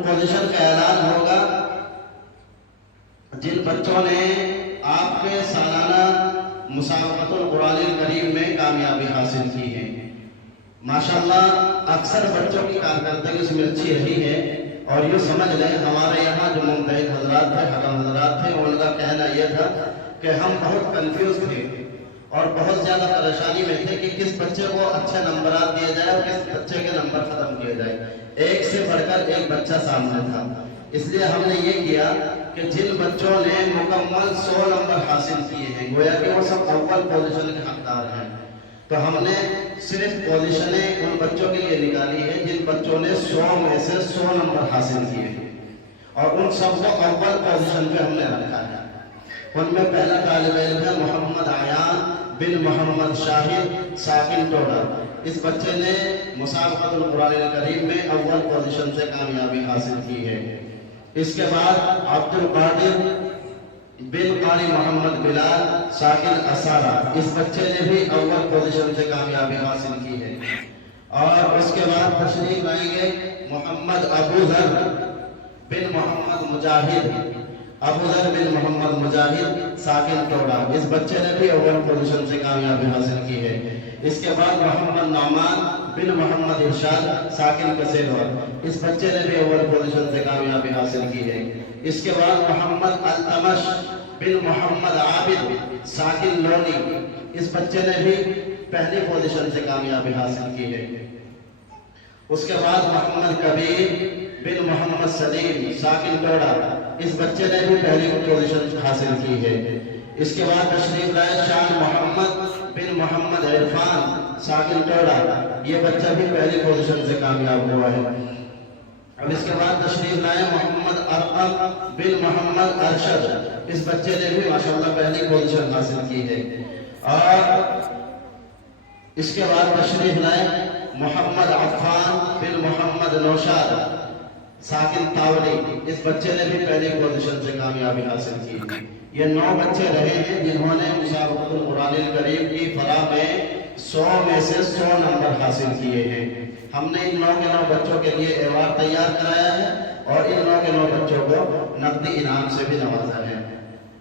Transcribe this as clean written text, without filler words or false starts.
In position کا اعلان ہوگا جن بچوں نے آپ کے سالانہ مسابقۃ القرآن الکریم میں کامیابی حاصل کی ہے۔ ماشاءاللہ اکثر بچوں کی کارکردگی اس میں اچھی رہی ہے، اور یہ سمجھ لیں ہمارے یہاں جو ممتحن حضرات تھے، حکم حضرات تھے، ان کا کہنا یہ تھا کہ ہم بہت کنفیوز تھے اور بہت زیادہ پریشانی میں تھے کہ کس بچے کو اچھے نمبرات دیے جائے اور کس بچے کے نمبر ختم کیے جائے۔ ایک سے بڑھ کر ایک بچہ سامنے تھا، اس لیے ہم نے یہ کیا کہ جن بچوں نے مکمل 100 نمبر حاصل کیے ہیں، گویا کہ وہ سب اول پوزیشن کے حقدار ہیں، تو ہم نے صرف پوزیشنیں ان بچوں کے لیے نکالی ہے جن بچوں نے 100 میں سے 100 نمبر حاصل کیے ہیں، اور ان سب کو اول پوزیشن پہ ہم نے رکھا ہے۔ ان میں پہلا طالب علم ہے محمد عیان بن محمد شاہد ساکن ٹوڈا۔ اس بچے نے مسابقۃ القرآن الکریم میں اول پوزیشن سے کامیابی حاصل کی ہے۔ اس کے بعد عبد القادر بن قاری محمد بلال ساکن اسارہ، اس بچے نے بھی اول پوزیشن سے کامیابی حاصل کی ہے۔ اور اس کے بعد تشریف لائیں گے محمد ابو ذر بن محمد مجاہد، ابو ذر بن محمد مجاہد ساکن ٹوڈا، اس بچے نے بھی اول پوزیشن سے کامیابی حاصل کی ہے۔ اس کے بعد محمد نعمان بن محمد ارشاد ساکن کسیلور، اس بچے نے بھی اول پوزیشن سے کامیابی حاصل کی ہے۔ اس کے بعد محمد التمش بن محمد عابد ساکن لونی، اس بچے نے بھی پہلی پوزیشن سے کامیابی حاصل کی ہے۔ اس کے بعد محمد کبیر بن محمد سلیم ساکن ٹوڈا، اس بچے نے بھی پہلی پوزیشن حاصل کی ہے۔ اس کے بعد تشریف لائے شان محمد بن محمد عرفان ساکن ٹوڈا، یہ بچہ بھی پہلی پوزیشن سے کامیاب ہوا ہے۔ اب اس کے بعد تشریف لائے محمد ارقم بن محمد ارشد، اس بچے نے بھی ماشاءاللہ پہلی پوزیشن حاصل کی ہے۔ اور اس کے بعد تشریف لائے محمد عفان بن محمد نوشاد ساکن تاولی، اس بچے نے بھی پہلی پوزیشن سے کامیابی حاصل کی۔ یہ 9 بچے رہے ہیں جنہوں نے مسابقۃ القرآن الکریم کی فلاح میں 100 میں سے 100 نمبر حاصل کیے ہیں۔ ہم نے ان 9 کے 9 بچوں کے لیے ایوارڈ تیار کرایا ہے اور ان 9 کے 9 بچوں کو نقدی انعام سے بھی نوازا ہے۔